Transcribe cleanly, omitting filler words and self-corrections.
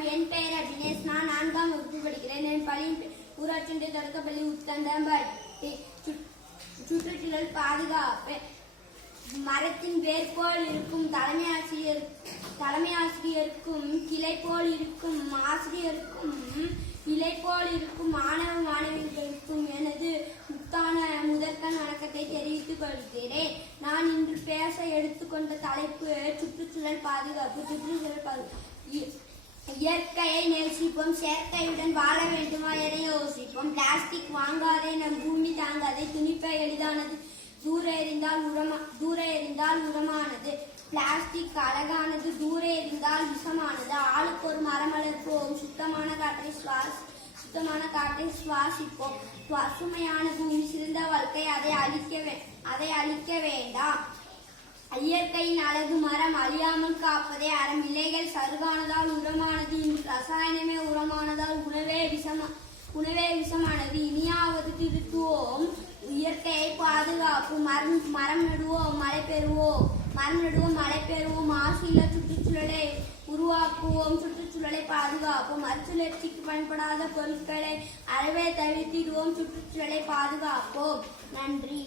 வணக்கம். என் பெயர் அபினேஷ். நான் 4ஆம் வகுப்பு படிக்கிறேன். என் பள்ளியின் ஊராட்சி ஒன்றிய தொடக்கப்பள்ளி உத்தண்டம்பட்டி. சுற்றுச்சூழல் பாதுகாப்பு. மரத்தின் வேர் போல் இருக்கும் தலைமை ஆசிரியருக்கும் கிளை போல் இருக்கும் ஆசிரியருக்கும் இலை போல் இருக்கும் மாணவ மாணவிகளுக்கும் எனது முதற்கண் வணக்கத்தை தெரிவித்துக் கொள்கிறேன். நான் இன்று பேச எடுத்துக்கொண்ட தலைப்பு சுற்றுச்சூழல் பாதுகாப்பு. இயற்கையை நேசிப்போம், செயற்கையுடன் வாழ வேண்டுமா என யோசிப்போம். பிளாஸ்டிக் வாங்காதே, நம் பூமி தாங்காதே, துணிப்பை எளிதானது, தூர எறிந்தால் உரமானது. பிளாஸ்டிக் அழகானது, தூர எறிந்தால் விஷமானது. ஆளுக்கு ஒரு மரம் வளர்ப்போம், சுத்தமான காற்றை சுவாசிப்போம். பசுமையான பூமி சிறந்த வாழ்க்கை, அதை அழிக்க வேண்டாம். இயற்கையின் அழகு மரம் அழியாமல் காப்பதே அறம். இலைகள் சருகானதால் உரமானது, இன்று ரசாயனமே உரமானதால் உணவே விஷமானது. இனியாவது திருத்துவோம், இயற்கையை பாதுகாப்போம். மரம் நடுவோம், மழை பெறுவோம். மாசில்லா சுற்றுச்சூழலை உருவாக்குவோம், சுற்றுச்சூழலை பாதுகாப்போம். மறுசுழற்சிக்கு பயன்படாத பொருட்களை அறவே தவிர்த்திடுவோம், சுற்றுச்சூழலை பாதுகாப்போம். நன்றி.